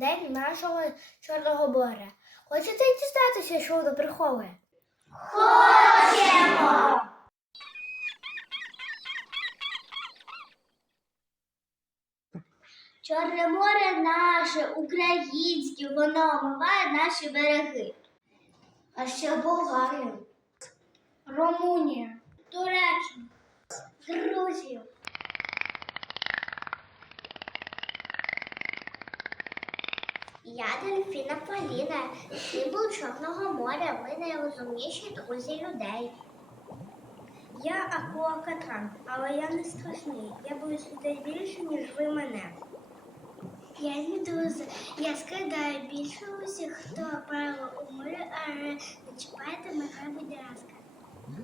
День нашого Чорного моря. Хочете дізнатися, що воно приховує? Чорне море наше, українське, воно омиває наші береги. А ще Болгарію, Румунію, Туреччину, Грузію. Я дельфіна Поліна, символ Чорного моря. Ви найрозумніші друзі людей. Я акула Катран, але я не страшний. Я боюсь людей більше, ніж ви мене. Я медуза. Я скидаю більше усіх, хто правило у морі, але не чіпайте мене, будь ласка.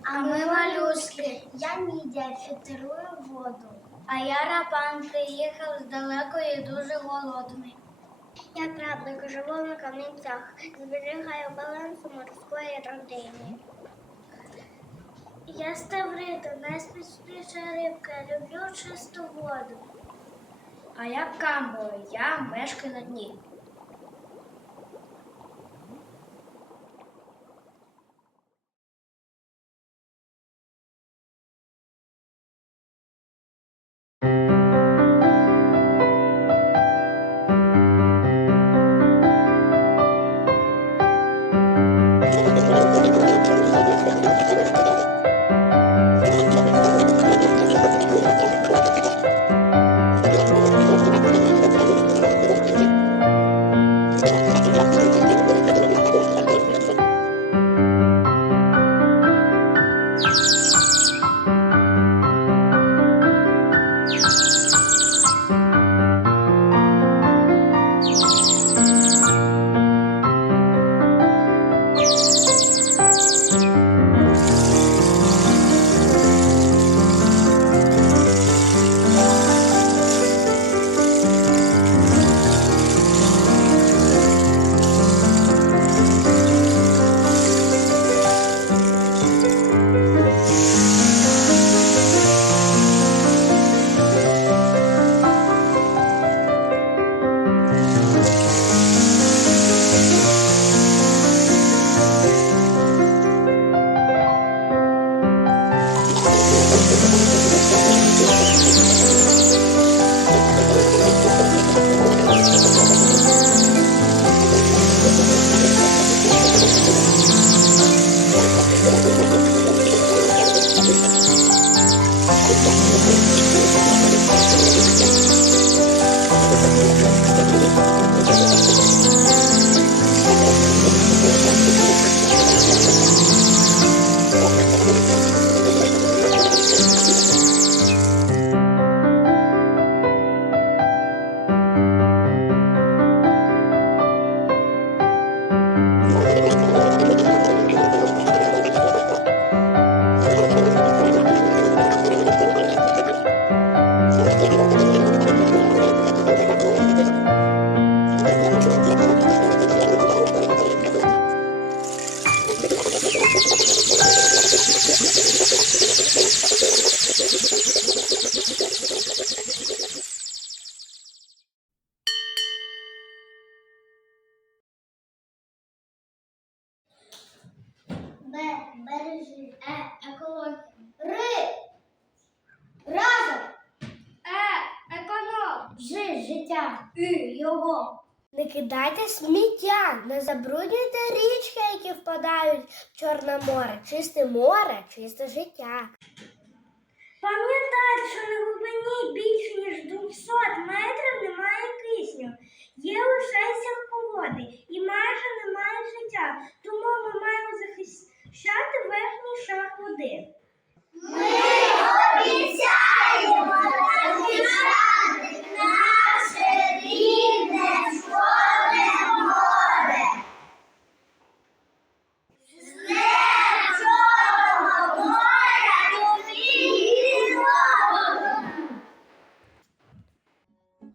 А ми малюшки. Я мідя, фільтрую воду. А я рапан приїхав з далекої дуже голодний. Я краплик, живу на камінцях, зберігаю баланс морської родини. Я ставрита, найспішніша рибка, люблю чисту воду. А я камбо, я мешкаю на дні. Б. Бережи. Е. Е. Економ. Життя. І. Його. Не кидайте сміття, не забруднюйте річки, які впадають в Чорне море. Чисте море, чисте життя. Пам'ятайте, що на глибині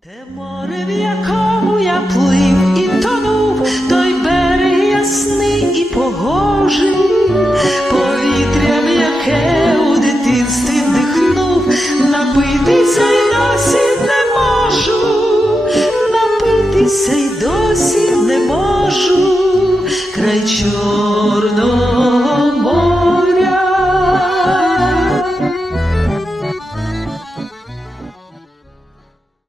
Те море, в якому я плив і тонув, той берег ясний і погожий, повітря м'яке у дитинстві вдихнув, напитися й досі не можу, напитися й досі не можу, край чорного.